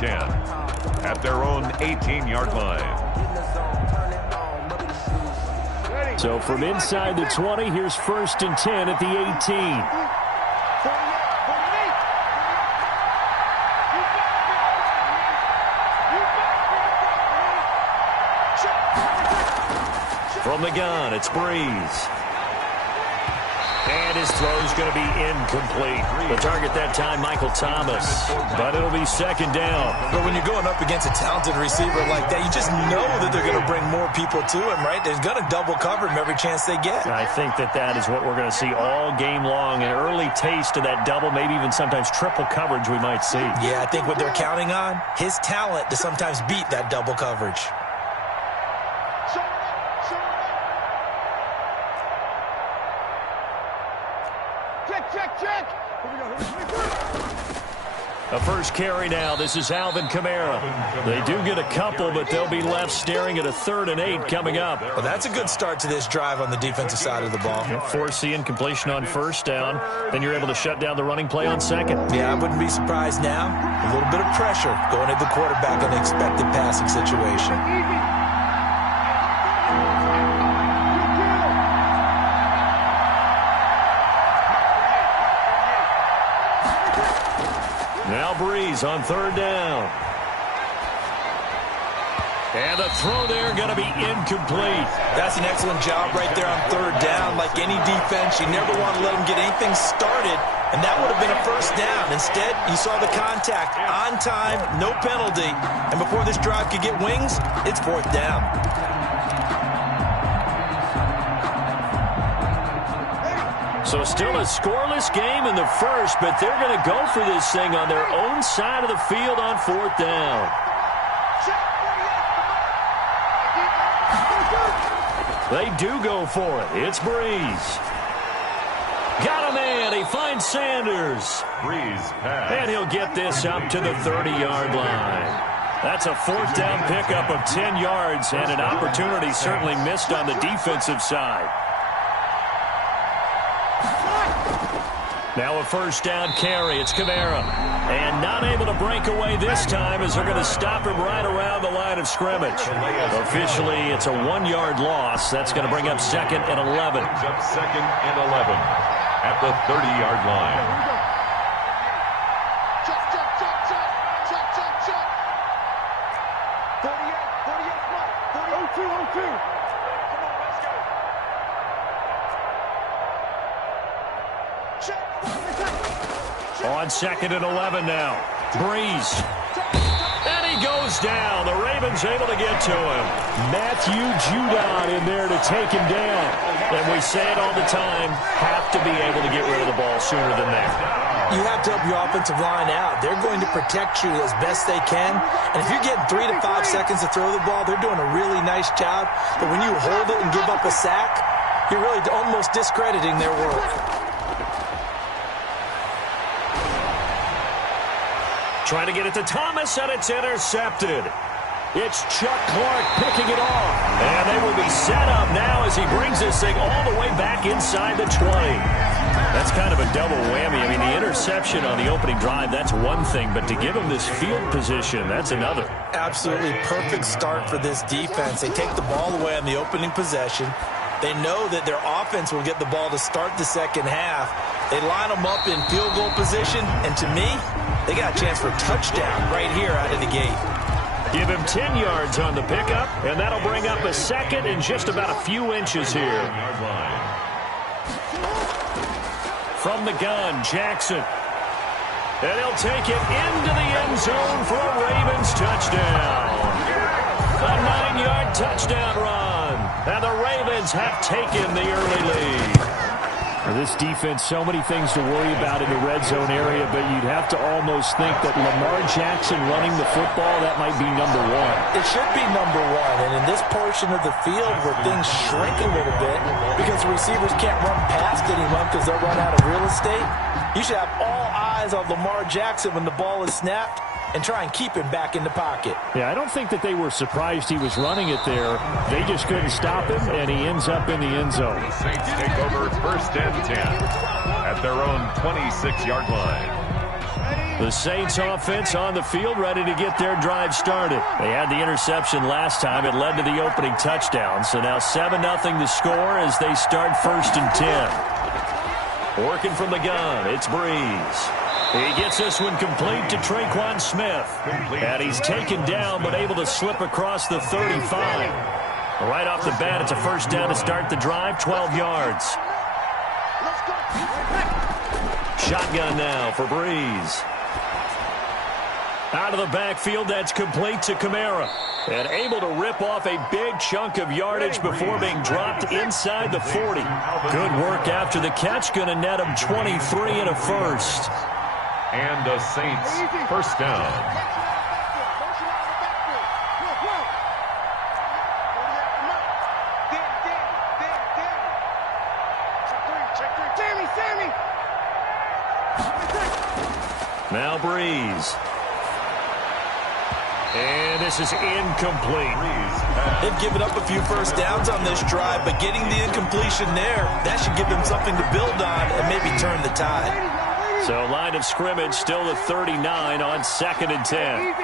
10 at their own 18-yard line. So from inside the 20, here's 1st and 10 at the 18. From the gun, it's Breeze. And his throw's going to be incomplete. The target that time, Michael Thomas. But it'll be 2nd down. But when you're going up against a talented receiver like that, you just know that they're going to bring more people to him, right? They're going to double cover him every chance they get. I think that is what we're going to see all game long. An early taste of that double, maybe even sometimes triple coverage we might see. Yeah, I think what they're counting on, his talent to sometimes beat that double coverage. A first carry now. This is Alvin Kamara. They do get a couple, but they'll be left staring at a 3rd and 8 coming up. Well, that's a good start to this drive on the defensive side of the ball. Force the incompletion on 1st down. Then you're able to shut down the running play on 2nd. Yeah, I wouldn't be surprised now. A little bit of pressure going at the quarterback in an expected passing situation. Now Breeze on 3rd down. And the throw there going to be incomplete. That's an excellent job right there on 3rd down. Like any defense, you never want to let them get anything started, and that would have been a 1st down. Instead, you saw the contact on time, no penalty, and before this drive could get wings, it's 4th down. So still a scoreless game in the 1st, but they're going to go for this thing on their own side of the field on 4th down. They do go for it. It's Breeze. Got a man. He finds Sanders. Breeze pass. And he'll get this up to the 30-yard line. That's a 4th down pickup of 10 yards and an opportunity certainly missed on the defensive side. Now a 1st down carry. It's Kamara. And not able to break away this time as they're going to stop him right around the line of scrimmage. Officially, it's a 1-yard loss. That's going to bring up 2nd and 11. Brings up 2nd and 11 at the 30-yard line. Check. 48, 0-2. On 2nd and 11 now. Breeze. And he goes down. The Ravens able to get to him. Matthew Judon in there to take him down. And we say it all the time, have to be able to get rid of the ball sooner than that. You have to help your offensive line out. They're going to protect you as best they can. And if you're getting 3 to 5 seconds to throw the ball, they're doing a really nice job. But when you hold it and give up a sack, you're really almost discrediting their work. Trying to get it to Thomas, and it's intercepted. It's Chuck Clark picking it off. And they will be set up now as he brings this thing all the way back inside the 20. That's kind of a double whammy. I mean, the interception on the opening drive, that's one thing. But to give him this field position, that's another. Absolutely perfect start for this defense. They take the ball away on the opening possession. They know that their offense will get the ball to start the 2nd half. They line them up in field goal position, and to me, they got a chance for a touchdown right here out of the gate. Give him 10 yards on the pickup, and that'll bring up a 2nd and just about a few inches here. From the gun, Jackson. And he'll take it into the end zone for a Ravens touchdown. A 9-yard touchdown run. And the Ravens have taken the early lead. For this defense, so many things to worry about in the red zone area, but you'd have to almost think that Lamar Jackson running the football, that might be number 1. It should be number 1, and in this portion of the field where things shrink a little bit because the receivers can't run past anyone because they'll run out of real estate, you should have all eyes on Lamar Jackson when the ball is snapped and try and keep him back in the pocket. Yeah, I don't think that they were surprised he was running it there. They just couldn't stop him, and he ends up in the end zone. Saints take over 1st and 10 at their own 26-yard line. The Saints offense on the field, ready to get their drive started. They had the interception last time. It led to the opening touchdown. So now 7-0 the score as they start 1st and 10. Working from the gun, it's Breeze. He gets this one complete to Traquan Smith. And he's taken down but able to slip across the 35. Right off the bat, it's a 1st down to start the drive, 12 yards. Shotgun now for Breeze. Out of the backfield, that's complete to Kamara. And able to rip off a big chunk of yardage before being dropped inside the 40. Good work after the catch. Going to net him 23 and a 1st. And the Saints 1st down. Now Breeze. And this is incomplete. They've given up a few 1st downs on this drive, but getting the incompletion there, that should give them something to build on and maybe turn the tide. So line of scrimmage still the 39 on 2nd and 10.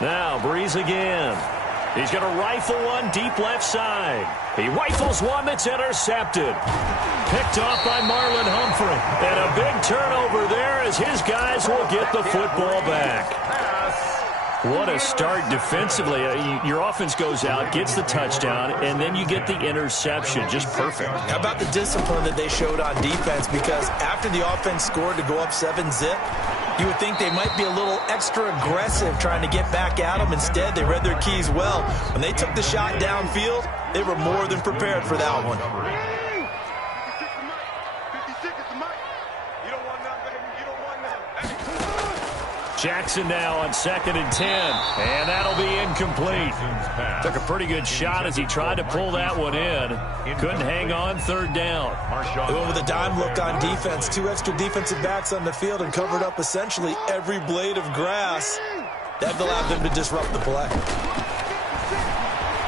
Now Breeze again. He's going to rifle one deep left side. He rifles one that's intercepted. Picked off by Marlon Humphrey. And a big turnover there as his guys will get the football back. What a start defensively. Your offense goes out, gets the touchdown, and then you get the interception. Just perfect. How about the discipline that they showed on defense? Because after the offense scored to go up 7-zip, you would think they might be a little extra aggressive trying to get back at them. Instead, they read their keys well. When they took the shot downfield, they were more than prepared for that one. Jackson now on 2nd and 10. And that'll be incomplete. Took a pretty good shot as he tried to pull that one in. Couldn't hang on 3rd down. They went with a dime look on defense. 2 extra defensive backs on the field and covered up essentially every blade of grass. That allowed them to disrupt the play.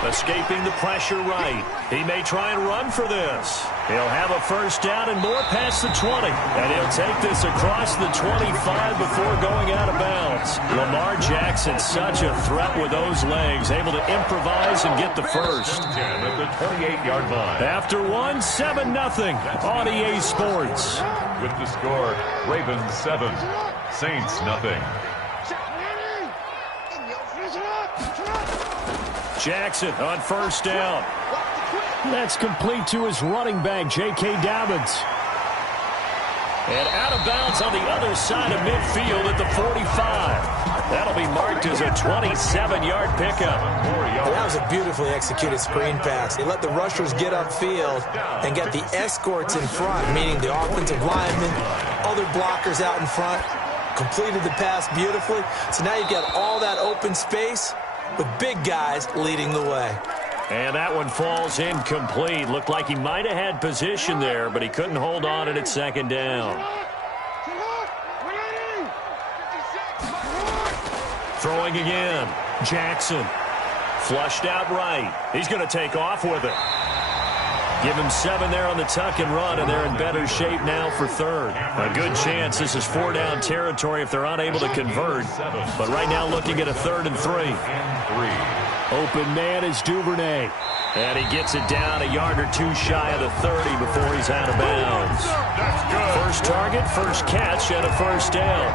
Escaping the pressure right. He may try and run for this. He'll have a 1st down and more past the 20. And he'll take this across the 25 before going out of bounds. Lamar Jackson, such a threat with those legs. Able to improvise and get the 1st. At the 28-yard line. After one, 7-0 on EA Sports. With the score, Ravens 7, Saints 0. Jackson on 1st down. That's complete to his running back, J.K. Dobbins. And out of bounds on the other side of midfield at the 45. That'll be marked as a 27-yard pickup. That was a beautifully executed screen pass. They let the rushers get upfield and get the escorts in front, meaning the offensive linemen, other blockers out in front. Completed the pass beautifully. So now you've got all that open space with big guys leading the way. And that one falls incomplete. Looked like he might have had position there, but he couldn't hold on at 2nd down. Throwing again. Jackson. Flushed out right. He's going to take off with it. Give him 7 there on the tuck and run, and they're in better shape now for 3rd. A good chance this is 4-down territory if they're unable to convert. But right now looking at a 3rd and 3. Open man is Duvernay. And he gets it down a yard or 2 shy of the 30 before he's out of bounds. First target, first catch, and a 1st down.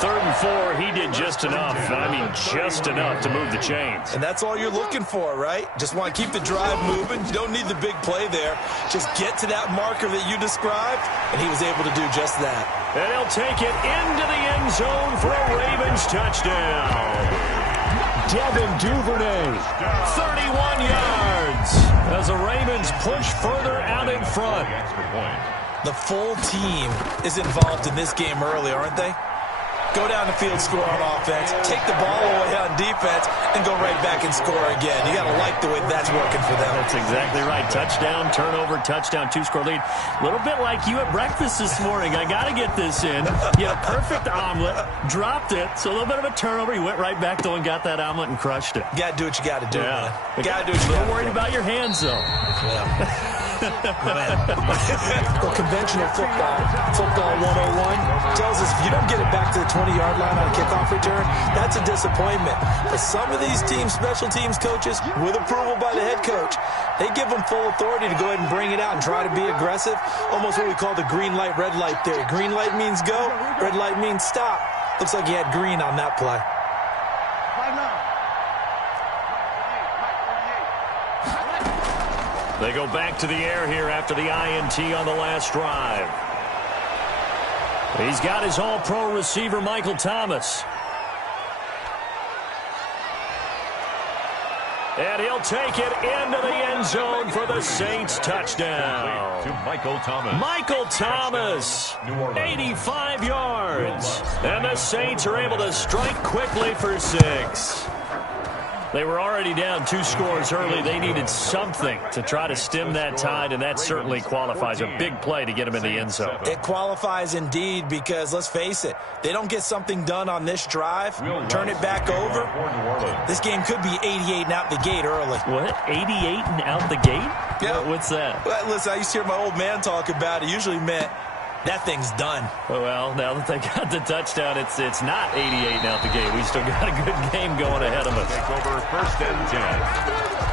3rd and 4, he did just enough. I mean, just enough to move the chains. And that's all you're looking for, right? Just want to keep the drive moving. You don't need the big play there. Just get to that marker that you described, and he was able to do just that. And he'll take it into the end zone for a Ravens touchdown. Devin Duvernay, 31 yards. As the Ravens push further out in front. The full team is involved in this game early, aren't they? go down the field, score on offense, take the ball away on defense, and go right back and score again. You got to like the way that's working for them. That's exactly right. Touchdown, turnover, touchdown, 2-score lead. A little bit like you at breakfast this morning. I got to get this in. You had a perfect omelet, dropped it, so a little bit of a turnover. You went right back, though, and got that omelet and crushed it. You got to do what you got to do, man. You got to do what you got to do. Don't worry about your hands, though. Yeah. Well, conventional football 101 tells us if you don't get it back to the 20-yard line on a kickoff return, that's a disappointment. But some of these teams, special teams coaches, with approval by the head coach, they give them full authority to go ahead and bring it out and try to be aggressive, almost what we call the green light, red light theory. Green light means go, red light means stop. Looks like he had green on that play. They go back to the air here after the INT on the last drive. He's got his all-pro receiver, Michael Thomas. And he'll take it into the end zone for the Saints touchdown. To Michael Thomas. Michael Thomas, 85 yards. And the Saints are able to strike quickly for 6. They were already down 2 scores early. They needed something to try to stem that tide, and that certainly qualifies. A big play to get them in the end zone. It qualifies indeed because, let's face it, they don't get something done on this drive, turn it back over, this game could be 88 and out the gate early. What? 88 and out the gate? Yeah. What's that? Well, listen, I used to hear my old man talk about it. Usually meant that thing's done. Well, now that they got the touchdown, it's not 88 out the gate. We still got a good game going ahead of us. Take over 1st and 10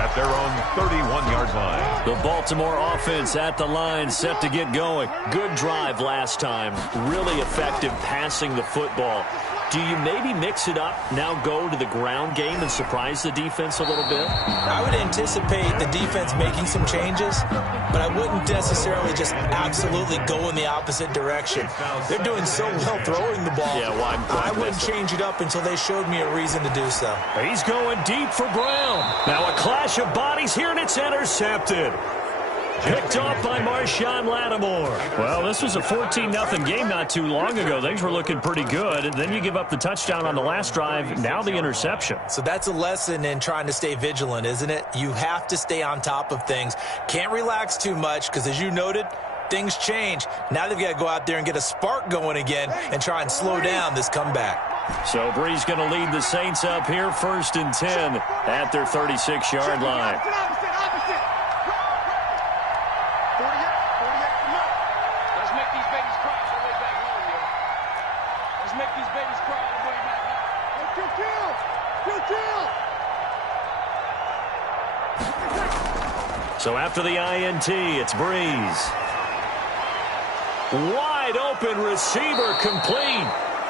at their own 31-yard line. The Baltimore offense at the line, set to get going. Good drive last time. Really effective passing the football. Do you maybe mix it up, now go to the ground game and surprise the defense a little bit? I would anticipate the defense making some changes, but I wouldn't necessarily just absolutely go in the opposite direction. They're doing so well throwing the ball. Yeah, why I wouldn't change it up until they showed me a reason to do so. He's going deep for Brown. Now a clash of bodies here, and it's intercepted. Picked off by Marshawn Lattimore. Well, this was a 14-0 game not too long ago. Things were looking pretty good. And then you give up the touchdown on the last drive. Now the interception. So that's a lesson in trying to stay vigilant, isn't it? You have to stay on top of things. Can't relax too much because, as you noted, things change. Now they've got to go out there and get a spark going again and try and slow down this comeback. So Bree's going to lead the Saints up here 1st and 10 at their 36-yard line. So after the INT, it's Breeze. Wide open receiver complete.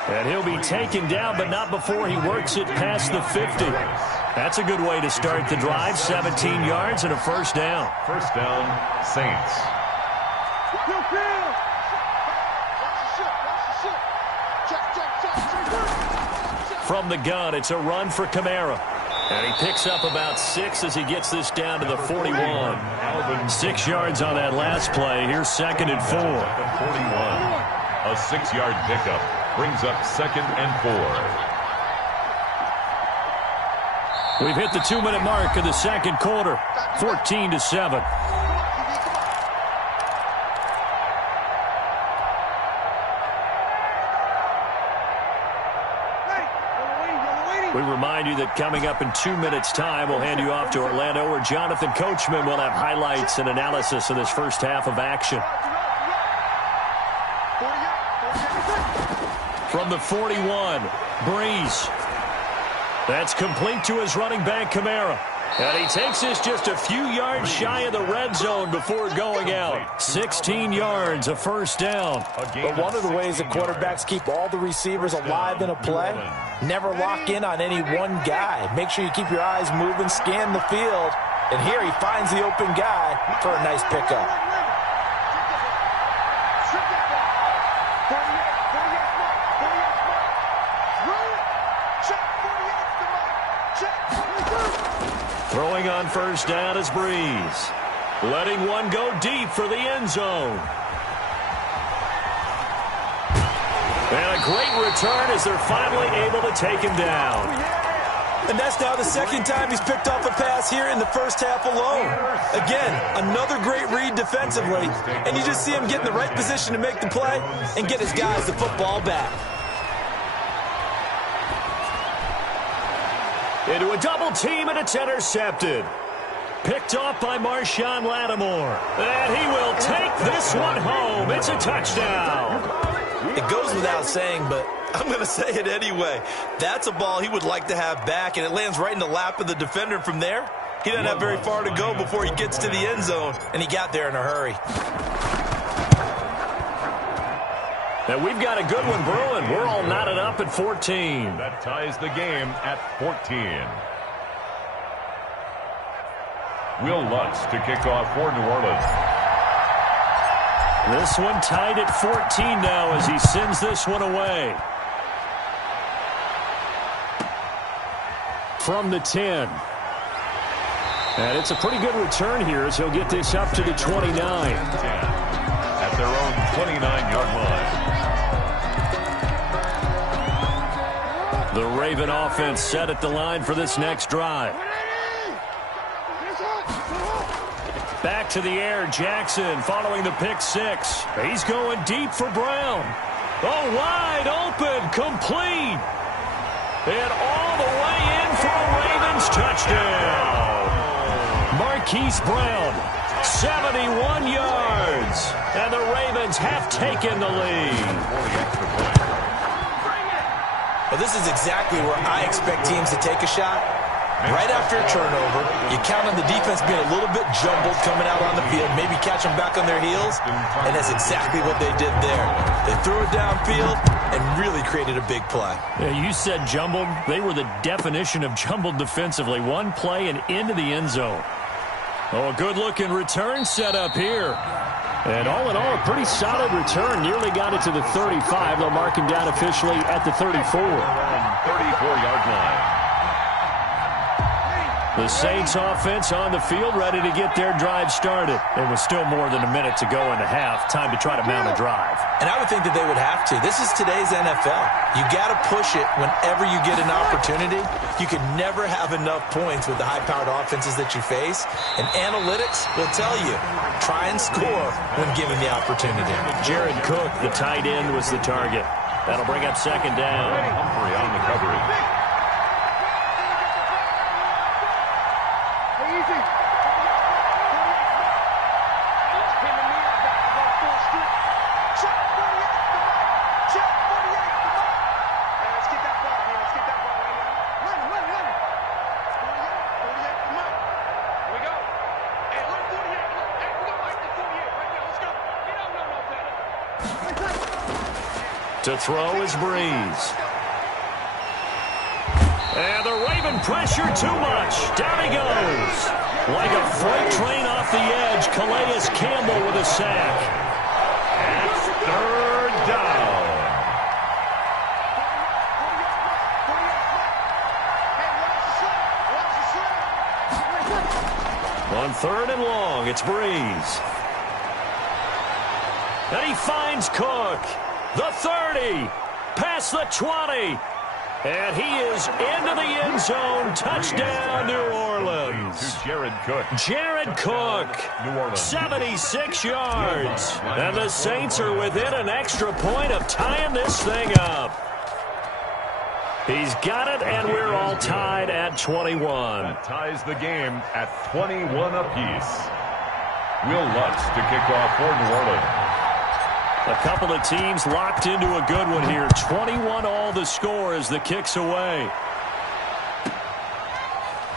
And he'll be taken down, but not before he works it past the 50. That's a good way to start the drive. 17 yards and a 1st down. 1st down, Saints. From the gun, it's a run for Kamara. And he picks up about 6 as he gets this down to the 41. 6 yards on that last play. Here's 2nd and 4. 41. A 6-yard pickup brings up 2nd and 4. We've hit the 2-minute mark of the 2nd quarter. 14-7. We remind you that coming up in 2 minutes' time, we'll hand you off to Orlando, where Jonathan Coachman will have highlights and analysis of this first half of action. From the 41, Breeze. That's complete to his running back, Kamara. And he takes this just a few yards shy of the red zone before going out. 16 yards, a 1st down. But one of the ways that quarterbacks keep all the receivers alive in a play, never lock in on any one guy. Make sure you keep your eyes moving, scan the field. And here he finds the open guy for a nice pickup. Throwing on 1st down is Breeze. Letting one go deep for the end zone. And a great return as they're finally able to take him down. And that's now the second time he's picked off a pass here in the first half alone. Again, another great read defensively, and you just see him get in the right position to make the play and get his guys the football back. Into a double team, and it's intercepted. Picked off by Marshawn Lattimore. And he will take this one home. It's a touchdown. It goes without saying, but I'm going to say it anyway. That's a ball he would like to have back, and it lands right in the lap of the defender. From there, he doesn't have very far to go before he gets to the end zone, and he got there in a hurry. And we've got a good one brewing. We're all knotted up at 14. That ties the game at 14. Will Lutz to kick off for New Orleans. This one tied at 14 now as he sends this one away. From the 10. And it's a pretty good return here as he'll get this up to the 29. 10 at their own 29-yard line. The Raven offense set at the line for this next drive. Back to the air, Jackson following the pick six. He's going deep for Brown. Oh, wide open, complete. And all the way in for a Ravens touchdown. Marquise Brown, 71 yards. And the Ravens have taken the lead. Well, this is exactly where I expect teams to take a shot. Right after a turnover, you count on the defense being a little bit jumbled coming out on the field, maybe catch them back on their heels, and that's exactly what they did there. They threw it downfield and really created a big play. Yeah, you said jumbled. They were the definition of jumbled defensively. One play and into the end zone. Oh, a good-looking return set up here. And all in all, a pretty solid return. Nearly got it to the 35. They'll mark him down officially at the 34. 34-yard line. The Saints offense on the field, ready to get their drive started. There was still more than a minute to go in the half. Time to try to mount a drive. And I would think that they would have to. This is today's NFL. You got to push it whenever you get an opportunity. You can never have enough points with the high-powered offenses that you face. And analytics will tell you, try and score when given the opportunity. Jared Cook, the tight end, was the target. That'll bring up second down. Humphrey on the coverage. To throw is Breeze. And the Raven pressure too much. Down he goes. Like a freight train off the edge, Calais Campbell with a sack. And third down. On third and long, it's Breeze. And he finds Cook. The 30, past the 20, and he is into the end zone. Touchdown, New Orleans. To Jared Cook. Jared Cook, New Orleans. 76 yards. And the Saints are within an extra point of tying this thing up. He's got it, and we're all tied at 21. That ties the game at 21 apiece. Will Lutz to kick off for New Orleans. A couple of teams locked into a good one here. 21 all the score as the kick's away.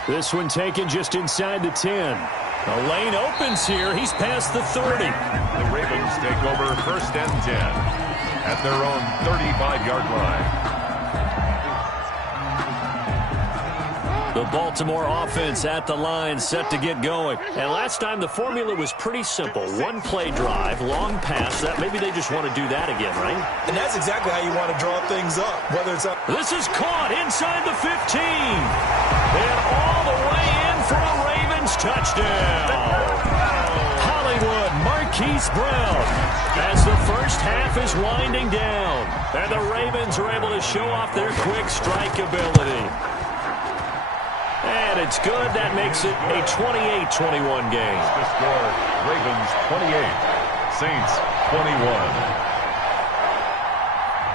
This one taken just inside the 10. A lane opens here. He's past the 30. The Ravens take over first and 10 at their own 35-yard line. The Baltimore offense at the line, set to get going. And last time the formula was pretty simple. One play drive, long pass. That maybe they just want to do that again, right? And that's exactly how you want to draw things up. Whether it's up. This is caught inside the 15. And all the way in for a Ravens touchdown. Hollywood, Marquise Brown as the first half is winding down. And the Ravens are able to show off their quick strike ability. And it's good. That makes it a 28-21 game. The score, Ravens 28, Saints 21.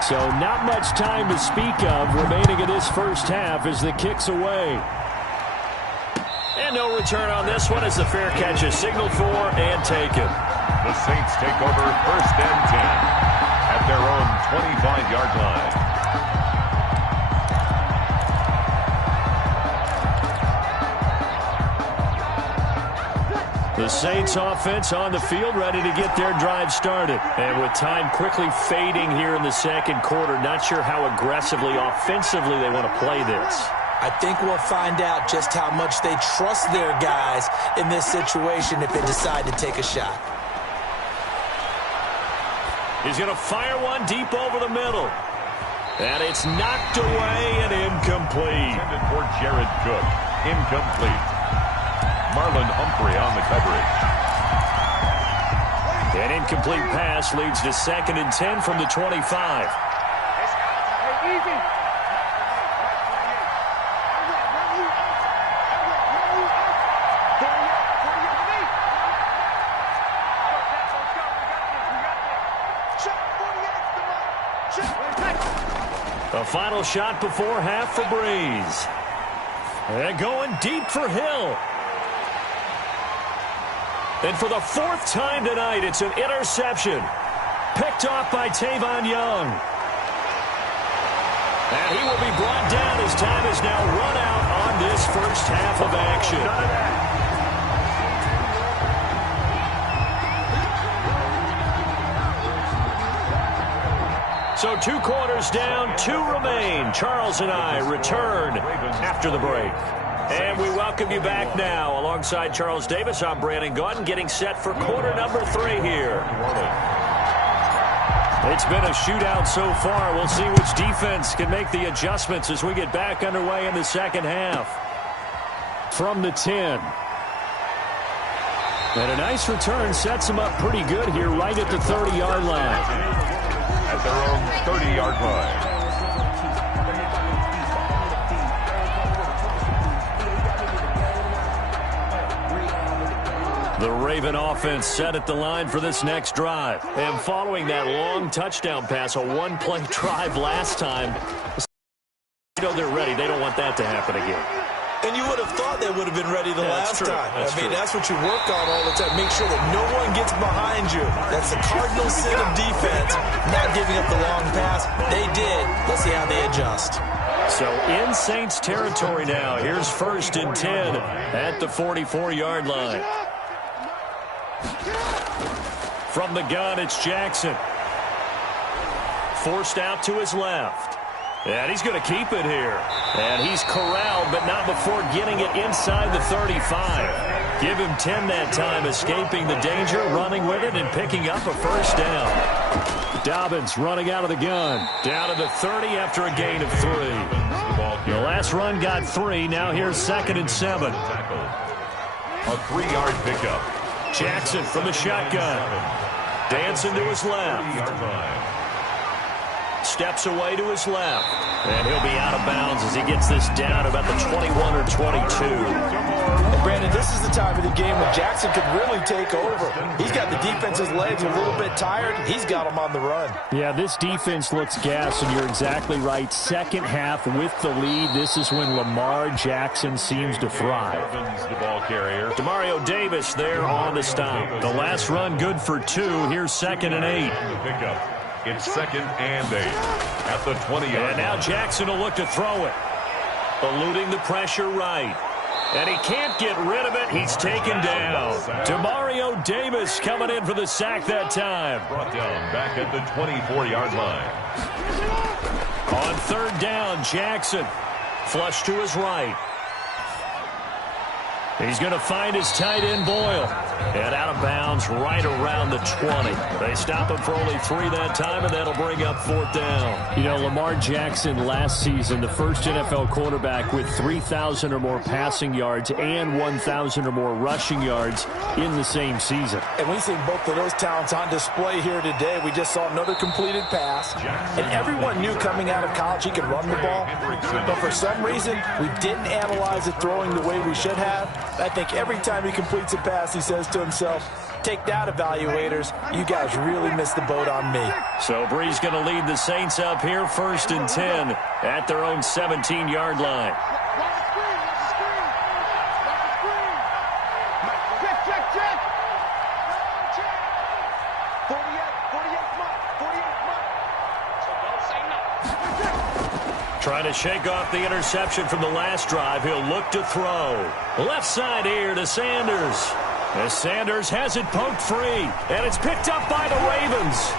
So not much time to speak of remaining in this first half as the kick's away. And no return on this one as the fair catch is signaled for and taken. The Saints take over 1st and 10 at their own 25-yard line. The Saints offense on the field ready to get their drive started. And with time quickly fading here in the second quarter, not sure how aggressively, offensively they want to play this. I think we'll find out just how much they trust their guys in this situation if they decide to take a shot. He's going to fire one deep over the middle. And it's knocked away and incomplete. Intended for Jared Cook. Incomplete. Marlon Humphrey on the coverage. An incomplete pass leads to 2nd and 10 from the 25. A final shot before half for Breeze. And going deep for Hill. And for the 4th time tonight, it's an interception. Picked off by Tavon Young. And he will be brought down as time is now run out on this first half of action. So 2 quarters down, 2 remain. Charles and I return after the break. And we welcome you back now. Alongside Charles Davis, I'm Brandon Gaudin, getting set for quarter number 3 here. It's been a shootout so far. We'll see which defense can make the adjustments as we get back underway in the second half. From the 10. And a nice return sets them up pretty good here right at the 30-yard line. At their own 30-yard line. The Raven offense set at the line for this next drive. And following that long touchdown pass, a one-play drive last time, you know they're ready. They don't want that to happen again. And you would have thought they would have been ready the last time. That's what you work on all the time. Make sure that no one gets behind you. That's the cardinal sin of defense, not giving up the long pass. They did. Let's see how they adjust. So in Saints territory now. Here's 1st and 10 at the 44-yard line. From the gun, it's Jackson. Forced out to his left. And he's going to keep it here. And he's corralled, but not before getting it inside the 35. Give him 10 that time, escaping the danger, running with it, and picking up a first down. Dobbins running out of the gun. Down to the 30 after a gain of 3. The last run got 3. Now here's 2nd and 7. A 3-yard pickup. Jackson from the shotgun. Dancing to his left. Steps away to his left. And he'll be out of bounds as he gets this down about the 21 or 22. And Brandon, this is the time of the game when Jackson could really take over. He's got the defense's legs a little bit tired. He's got them on the run. Yeah, this defense looks gassed, and you're exactly right. Second half with the lead, this is when Lamar Jackson seems to thrive. The ball carrier. Demario Davis there on the stop. The last run good for 2. Here's 2nd and 8. Pickup. It's 2nd and 8 at the 20-yard line. And now Jackson will look to throw it. Eluding the pressure right. And he can't get rid of it. He's taken down. Demario Davis coming in for the sack that time. Brought down back at the 24-yard line. On 3rd down, Jackson. Flush to his right. He's going to find his tight end, Boyle. And out of bounds right around the 20. They stop him for only 3 that time, and that'll bring up 4th down. You know, Lamar Jackson last season, the first NFL quarterback with 3,000 or more passing yards and 1,000 or more rushing yards in the same season. And we've seen both of those talents on display here today. We just saw another completed pass. And everyone knew coming out of college he could run the ball. But for some reason, we didn't analyze it throwing the way we should have. I think every time he completes a pass, he says to himself, take that, evaluators. You guys really missed the boat on me. So Brees going to lead the Saints up here, 1st and 10 at their own 17-yard line. Trying to shake off the interception from the last drive. He'll look to throw. Left side here to Sanders. As Sanders has it poked free. And it's picked up by the Ravens.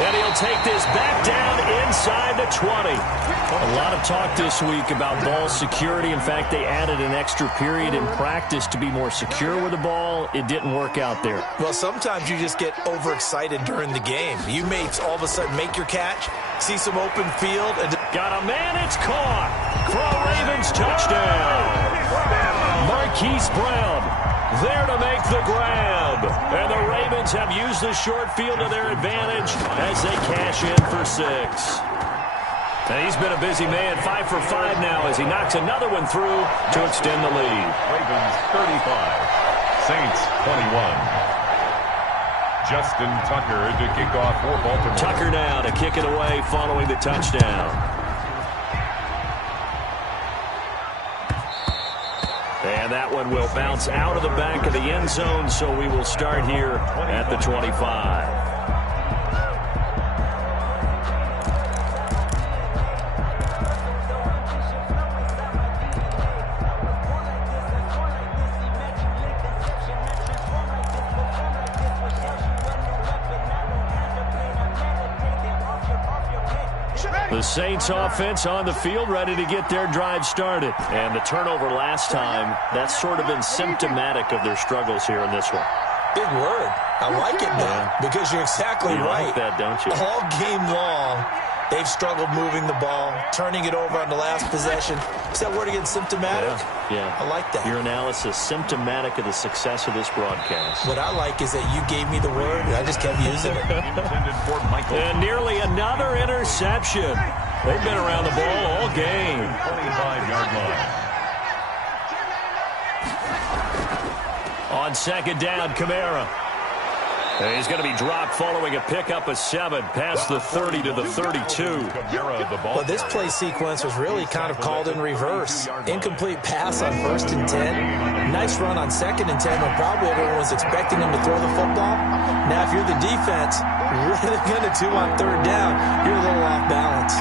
And he'll take this back down inside the 20. A lot of talk this week about ball security. In fact, they added an extra period in practice to be more secure with the ball. It didn't work out there. Well, sometimes you just get overexcited during the game. You may all of a sudden make your catch, see some open field. And got a man, it's caught for a Ravens touchdown. Marquise Brown there to make the grab. And the Ravens have used the short field to their advantage as they cash in for 6. And he's been a busy man, 5 for 5 now as he knocks another one through to extend the lead. Ravens 35, Saints 21. Justin Tucker to kick off for Baltimore. Tucker now to kick it away following the touchdown. And that one will bounce out of the back of the end zone, so we will start here at the 25. The Saints offense on the field, ready to get their drive started. And the turnover last time, that's sort of been symptomatic of their struggles here in this one. Big word. I like it now because you're exactly right. Like that, don't you? All game long, they've struggled moving the ball, turning it over on the last possession. Is that word again, symptomatic? Yeah. I like that. Your analysis, symptomatic of the success of this broadcast. What I like is that you gave me the word, and I just kept using it. And nearly another interception. They've been around the ball all game. 25-yard line. On 2nd down, Kamara. And he's going to be dropped following a pickup of 7 past the 30 to the 32. Well, this play sequence was really kind of called in reverse. Incomplete pass on 1st and 10. Nice run on 2nd and 10 when probably everyone was expecting him to throw the football. Now, if you're the defense, what are they going to do on 3rd down? You're a little off balance.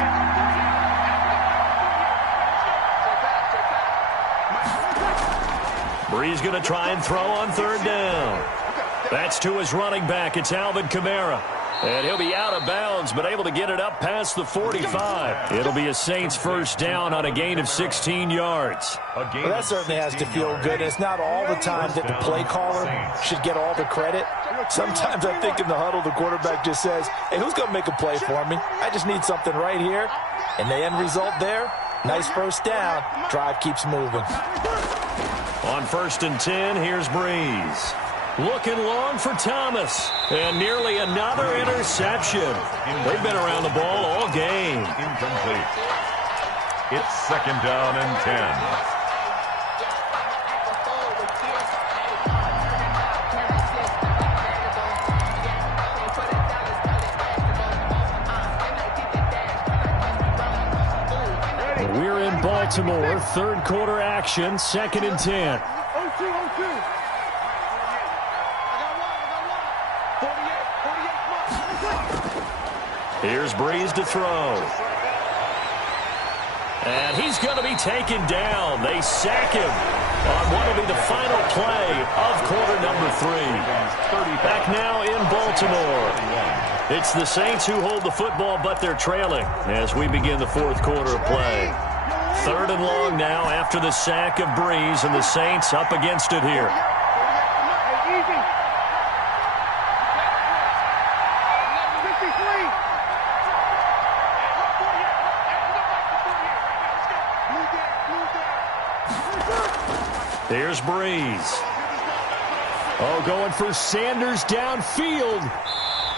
Brees going to try and throw on 3rd down. That's to his running back. It's Alvin Kamara. And he'll be out of bounds, but able to get it up past the 45. It'll be a Saints first down on a gain of 16 yards. Well, that certainly has to feel good. And it's not all the time that the play caller should get all the credit. Sometimes I think in the huddle, the quarterback just says, hey, who's going to make a play for me? I just need something right here. And the end result there, nice first down. Drive keeps moving. On 1st and 10, here's Brees. Looking long for Thomas. And nearly another interception. They've been around the ball all game. Incomplete. It's 2nd down and 10. We're in Baltimore. 3rd quarter action. 2nd and 10. Here's Brees to throw. And he's going to be taken down. They sack him on what will be the final play of quarter number 3. Back now in Baltimore. It's the Saints who hold the football, but they're trailing as we begin the 4th quarter of play. 3rd and long now after the sack of Breeze, and the Saints up against it here. Here's Breeze. Oh, going for Sanders downfield.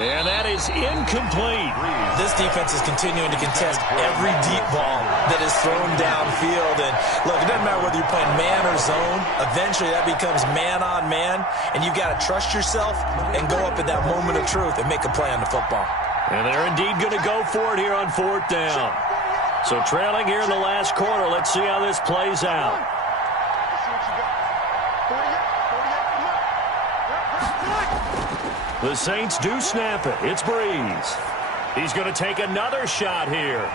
And that is incomplete. This defense is continuing to contest every deep ball that is thrown downfield. And look, it doesn't matter whether you're playing man or zone. Eventually that becomes man on man. And you've got to trust yourself and go up at that moment of truth and make a play on the football. And they're indeed going to go for it here on 4th down. So trailing here in the last quarter. Let's see how this plays out. The Saints do snap it. It's Breeze. He's going to take another shot here.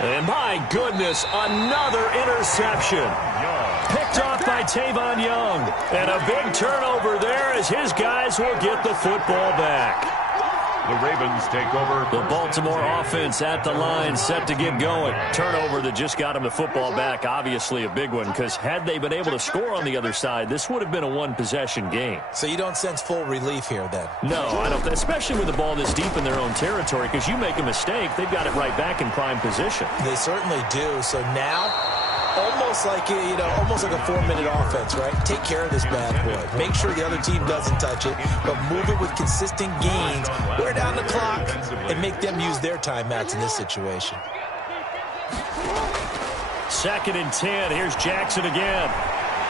And my goodness, another interception. Picked off by Tavon Young. And a big turnover there as his guys will get the football back. The Ravens take over. The Baltimore offense at the line, set to get going. Turnover that just got him the football back, obviously a big one, because had they been able to score on the other side, this would have been a one-possession game. So you don't sense full relief here then? No, I don't, especially with the ball this deep in their own territory, because you make a mistake, they've got it right back in prime position. They certainly do. So now, almost like a 4-minute offense, right? Take care of this bad boy. Make sure the other team doesn't touch it, but move it with consistent gains. Wear down the clock and make them use their timeouts in this situation. 2nd and 10. Here's Jackson again.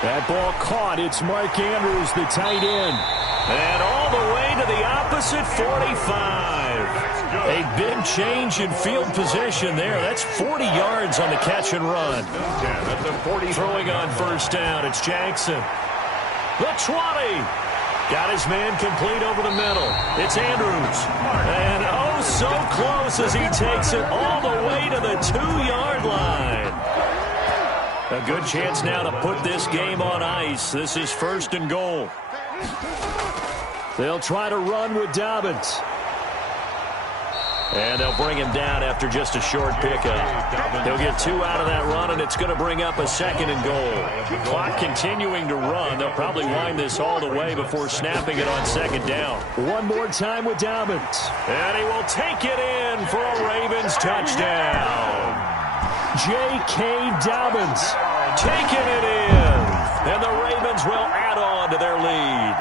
That ball caught. It's Mark Andrews, the tight end. And all the way to the opposite 45. A big change in field position there. That's 40 yards on the catch and run. Throwing on 1st down, it's Jackson. The 20. Got his man complete over the middle. It's Andrews. And oh, so close as he takes it all the way to the 2-yard line. A good chance now to put this game on ice. This is 1st and goal. They'll try to run with Dobbins. And they'll bring him down after just a short pickup. They'll get 2 out of that run, and it's going to bring up a 2nd and goal. Clock continuing to run. They'll probably wind this all the way before snapping it on 2nd down. One more time with Dobbins. And he will take it in for a Ravens touchdown. J.K. Dobbins taking it in. And the Ravens will add on to their lead.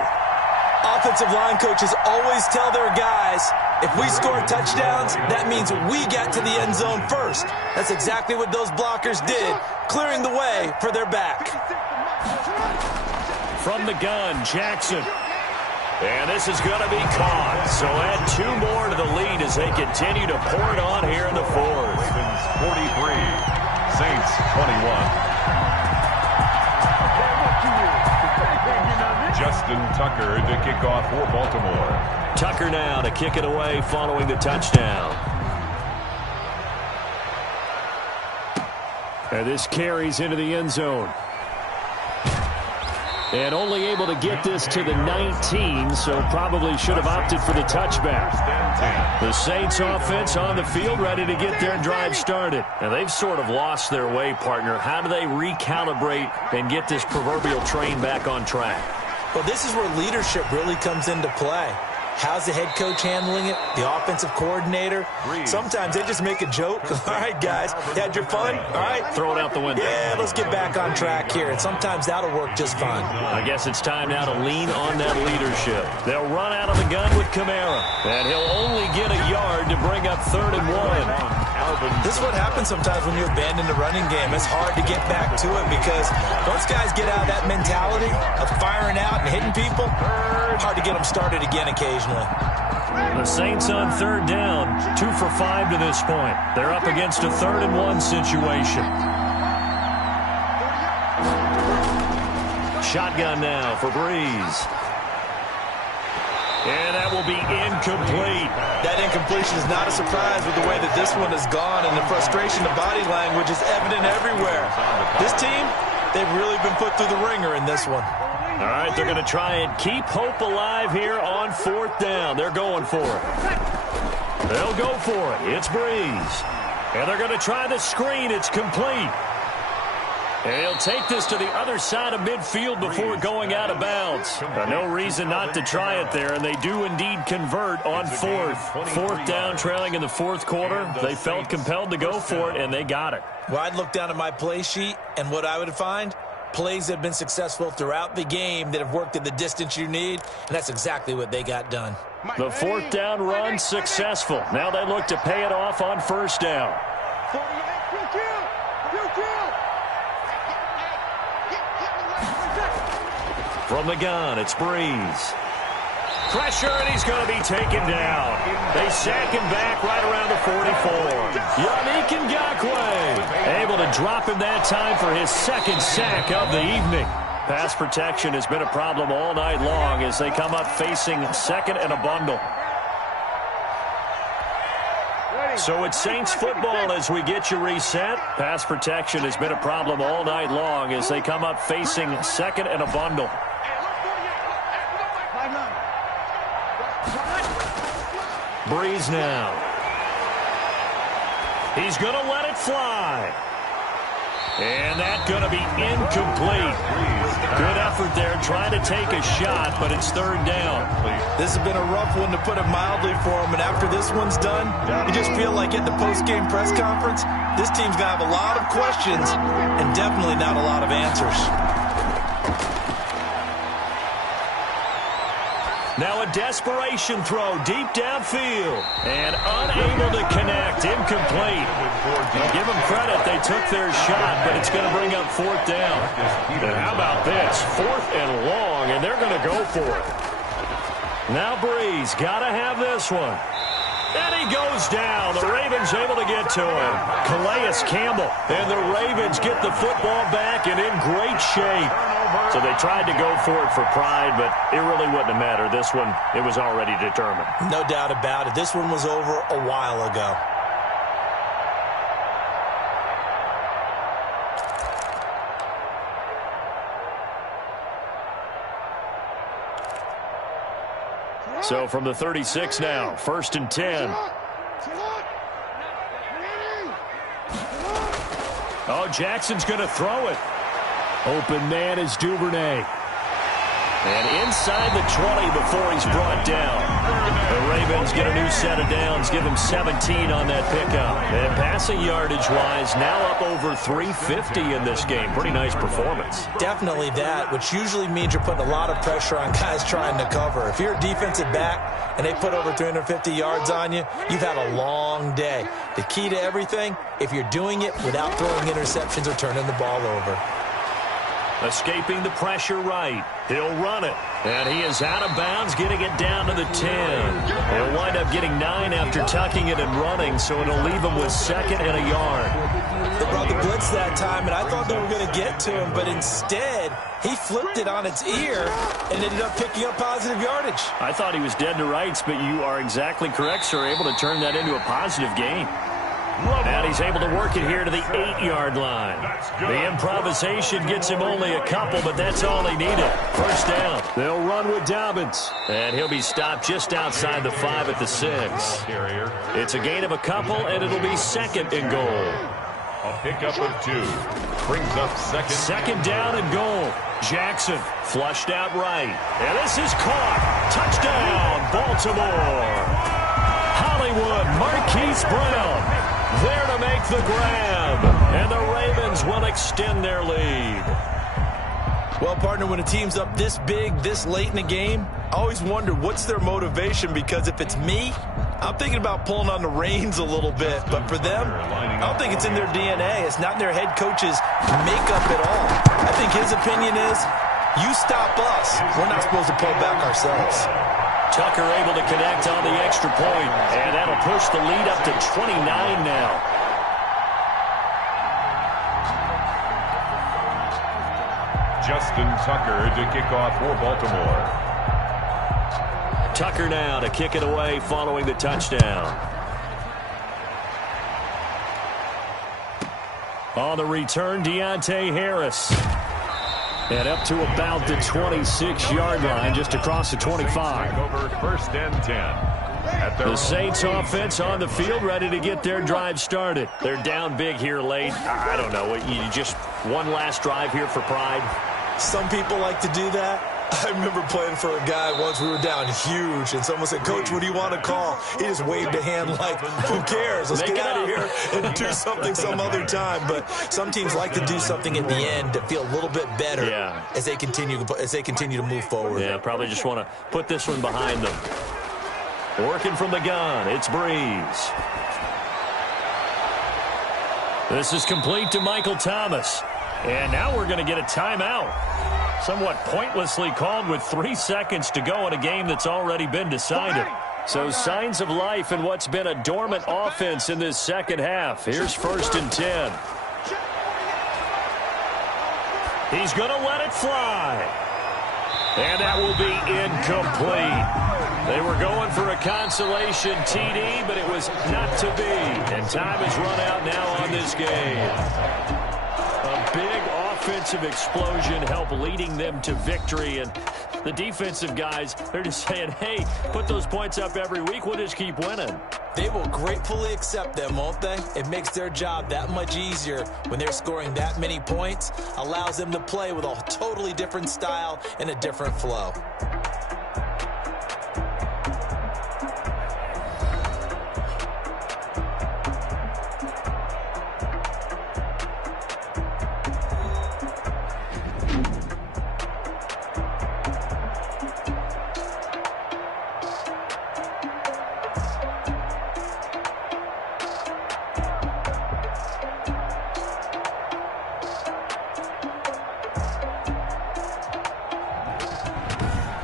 Offensive line coaches always tell their guys, if we score touchdowns, that means we get to the end zone first. That's exactly what those blockers did, clearing the way for their back. From the gun, Jackson. And this is going to be caught. So add 2 more to the lead as they continue to pour it on here in the 4th. Ravens 43, Saints 21. Justin Tucker to kick off for Baltimore. Tucker now to kick it away following the touchdown. And this carries into the end zone. And only able to get this to the 19, so probably should have opted for the touchback. The Saints offense on the field ready to get their drive started. And they've sort of lost their way, partner. How do they recalibrate and get this proverbial train back on track? Well, this is where leadership really comes into play. How's the head coach handling it? The offensive coordinator? Sometimes they just make a joke. All right, guys, you had your fun? All right. Throw it out the window. Yeah, let's get back on track here. And sometimes that'll work just fine. I guess it's time now to lean on that leadership. They'll run out of the gun with Kamara. And he'll only get a yard to bring up 3rd and 1. This is what happens sometimes when you abandon the running game. It's hard to get back to it because once guys get out of that mentality of firing out and hitting people, hard to get them started again occasionally. The Saints on 3rd down, 2 for 5 to this point. They're up against a 3rd and 1 situation. Shotgun now for Breeze. And that will be incomplete. That incompletion is not a surprise with the way that this one has gone, and the frustration, the body language is evident everywhere. This team, they've really been put through the ringer in this one. All right, they're going to try and keep hope alive here on 4th down. They're going for it. They'll go for it. It's Breeze. And they're going to try the screen. It's complete. And he'll take this to the other side of midfield before going out of bounds. No reason not to try it there, and they do indeed convert on fourth. Fourth down, trailing in the fourth quarter. They felt compelled to go for it, and they got it. Well, I'd look down at my play sheet, and what I would find, plays that have been successful throughout the game that have worked at the distance you need, and that's exactly what they got done. The fourth down run successful. Now they look to pay it off on first down. From the gun, it's Breeze. Pressure, and he's going to be taken down. They sack him back right around the 44. Yannick Ngakoue able to drop him that time for his second sack of the evening. Pass protection has been a problem all night long as they come up facing second and a bundle. So it's Saints football as we get you reset. Pass protection has been a problem all night long as they come up facing second and a bundle. Breeze now. He's going to let it fly. And that's going to be incomplete. Good effort there trying to take a shot, but it's third down. This has been a rough one, to put it mildly, for him. And after this one's done, you just feel like at the post-game press conference, this team's going to have a lot of questions and definitely not a lot of answers. Now a desperation throw deep downfield and unable to connect. Incomplete. Give them credit. They took their shot, but it's going to bring up fourth down. And how about this? Fourth and long, and they're going to go for it. Now Breeze got to have this one. And he goes down. The Ravens able to get to him. Calais Campbell. And the Ravens get the football back and in great shape. So they tried to go for it for pride, but it really wouldn't have mattered. This one, it was already determined. No doubt about it. This one was over a while ago. So from the 36 now, first and 10. Oh, Jackson's going to throw it. Open man is Duvernay. And inside the 20 before he's brought down. The Ravens get a new set of downs, give him 17 on that pickup. And passing yardage-wise, now up over 350 in this game. Pretty nice performance. Definitely that, which usually means you're putting a lot of pressure on guys trying to cover. If you're a defensive back and they put over 350 yards on you, you've had a long day. The key to everything, if you're doing it without throwing interceptions or turning the ball over. Escaping the pressure right. He'll run it. And he is out of bounds, getting it down to the 10. He'll wind up getting 9 after tucking it and running, so it'll leave him with second and a yard. They brought the blitz that time, and I thought they were going to get to him, but instead, he flipped it on its ear and ended up picking up positive yardage. I thought he was dead to rights, but you are exactly correct, sir. Able to turn that into a positive gain. And he's able to work it here to the 8-yard line. The improvisation gets him only a couple, but that's all he needed. First down. They'll run with Dobbins. And he'll be stopped just outside the 5 at the 6. It's a gain of a couple, and it'll be second and goal. A pickup of 2. Brings up second. Second down and goal. Jackson flushed out right. And this is caught. Touchdown, Baltimore. Hollywood, Marquise Brown. There to make the grab. And the Ravens will extend their lead. Well, partner, when a team's up this big, this late in the game, I always wonder what's their motivation, because if it's me, I'm thinking about pulling on the reins a little bit. But for them, I don't think it's in their DNA. It's not in their head coach's makeup at all. I think his opinion is, you stop us. We're not supposed to pull back ourselves. Tucker able to connect on the extra point, and that'll push the lead up to 29 now. Justin Tucker to kick off for Baltimore. Tucker now to kick it away following the touchdown. On the return, Deontay Harris. And up to about the 26-yard line, just across the 25. Over first and 10. The Saints offense on the field, ready to get their drive started. They're down big here late. I don't know. You just one last drive here for pride? Some people like to do that. I remember playing for a guy once. We were down huge, and someone said, "Coach, what do you want to call?" He just waved a hand like, "Who cares? Let's get out of here and do something some other time." But some teams like to do something at the end to feel a little bit better as they continue to move forward. Yeah, probably just want to put this one behind them. Working from the gun, it's Breeze. This is complete to Michael Thomas. And now we're going to get a timeout. Somewhat pointlessly called with 3 seconds to go in a game that's already been decided. So signs of life in what's been a dormant offense in this second half. Here's 1st and 10. He's going to let it fly. And that will be incomplete. They were going for a consolation TD, but it was not to be. And time has run out now on this game. A big offensive explosion helped leading them to victory. And the defensive guys, they're just saying, hey, put those points up every week. We'll just keep winning. They will gratefully accept them, won't they? It makes their job that much easier when they're scoring that many points. Allows them to play with a totally different style and a different flow.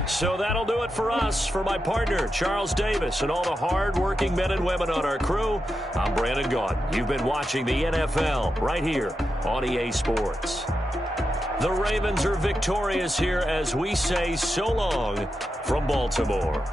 So that'll do it for us. For my partner, Charles Davis, and all the hard-working men and women on our crew, I'm Brandon Gaudin. You've been watching the NFL right here on EA Sports. The Ravens are victorious here as we say so long from Baltimore.